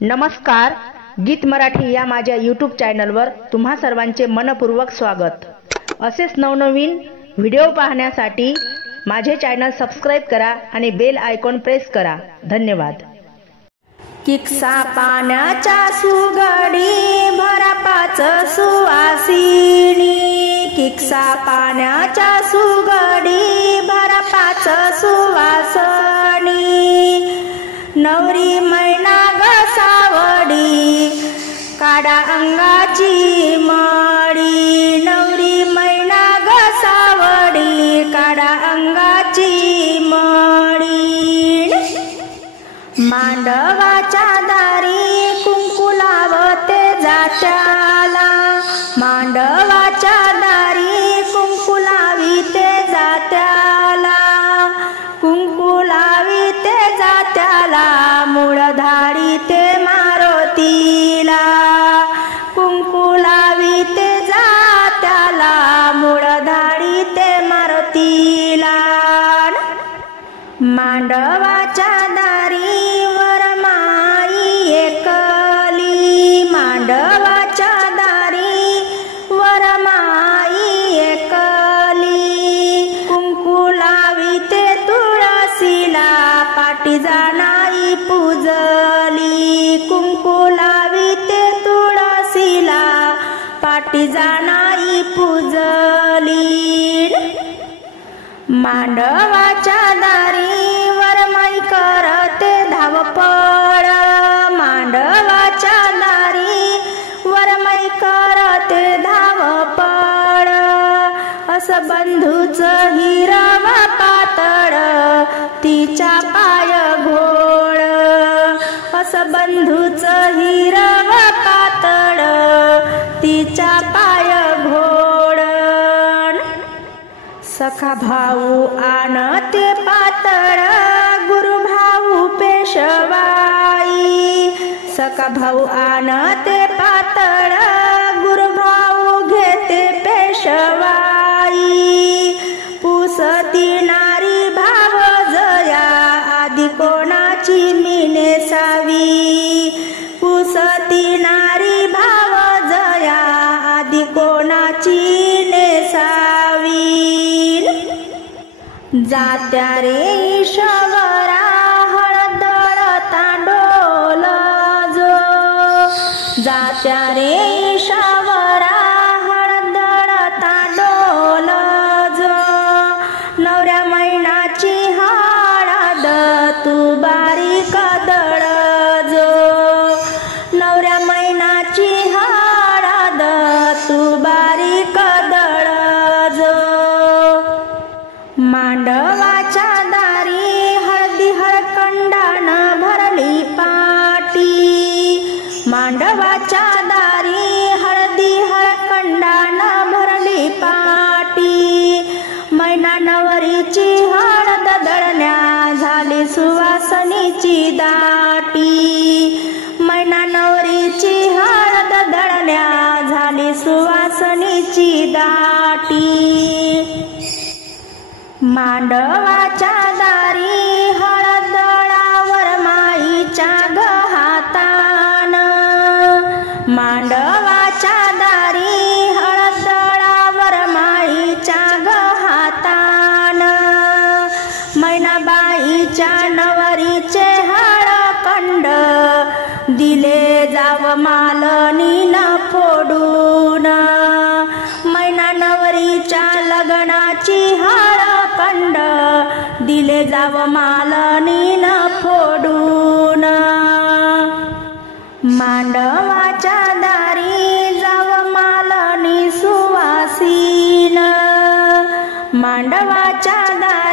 नमस्कार, गीत मराठी या माझ्या यूट्यूब चॅनलवर तुम्हा सर्वांचे मनपूर्वक स्वागत। असेच नवनवीन व्हिडिओ पाहण्यासाठी माझे चॅनल सबस्क्राइब करा आणि बेल आयकॉन प्रेस करा। धन्यवाद। किक्सा पाण्याच्या सुगडी भरापाच सुवासिनी, किक्सा पाण्याच्या सुगडी भरापाच सुवासनी, नवरी मैना गसावडी काढा अंगाची मडी, नवरी मैना गसावडी काढा अंगाची मडी, मांडवाच्या दारी कुंकू लावते जात्याला, मांडवाच्या दारी कुंकू लाविते जात्याला, कुंकू लाविते जात्याला, मूळ धाडी ते मारुतीला, कुंकू लाविते जात्याला, मूळ धाडी ते मारुतीला, मांडवाच्या दारी वरमाई एकली, मांडवाच्या दारी वरमाई एकली, कुंकू लाविते तुळशीला पाटी जाणाई पूजली, कुंकू लाविते तुळशीला पाटी जाणाई पूजली, मांडवाच्या दारी वरमाई करते धावपळ, मांडवाच्या दारी वरमाई करते धावपळ, असं बंधूच हिरवा पातळ तिच्या पाय घोळ, असं बंधूच हिरवा पातळ तिच्या पाय घोळ, सखा भाऊ आणते पातळ गुरु भाऊ पेशवाई, सखा भाऊ आणते पातळ गुरु भाऊ घेते पेशवाई, पुसती नारी भाव जया आधी कोणाची मिनेसावी, पुसती नारी भाव जया आधी कोणाची नेसावी, जात्या रे ईश्वरा हळदळता डोल जो, जात्या रे ईश्वरा हळदळता डोल जो, नवऱ्या मैनाची हळद तू बारीक दळ जो, नवऱ्या मैनाची हळद तू बारीक दळ जो, मांडवाच्या दारी हळदी हळकंडान भरली पाटी, मांडवाच्या दारी हळदी हळकंडान भरली पाटी, मैना नवरीची हळद दळण्या झाली सुवासनीची दाटी, मैना नवरीची हळद दळण्या झाली सुवासनीची दाटी, मांडवाच्या दारी हळदळावर माईच्या हातान, मांडवाच्या दारी हळदळावर माईच्या हातान, मैनाबाईच्या नवरीचे हळकंड दिले जाव मालनीन फोडून, मैना नवरीच्या लग्नाची हळकंड दिले जाव मालनीन फोडून, मांडवाच्या दारी जाव मालनी सुवासीन, मांडवाच्या दारी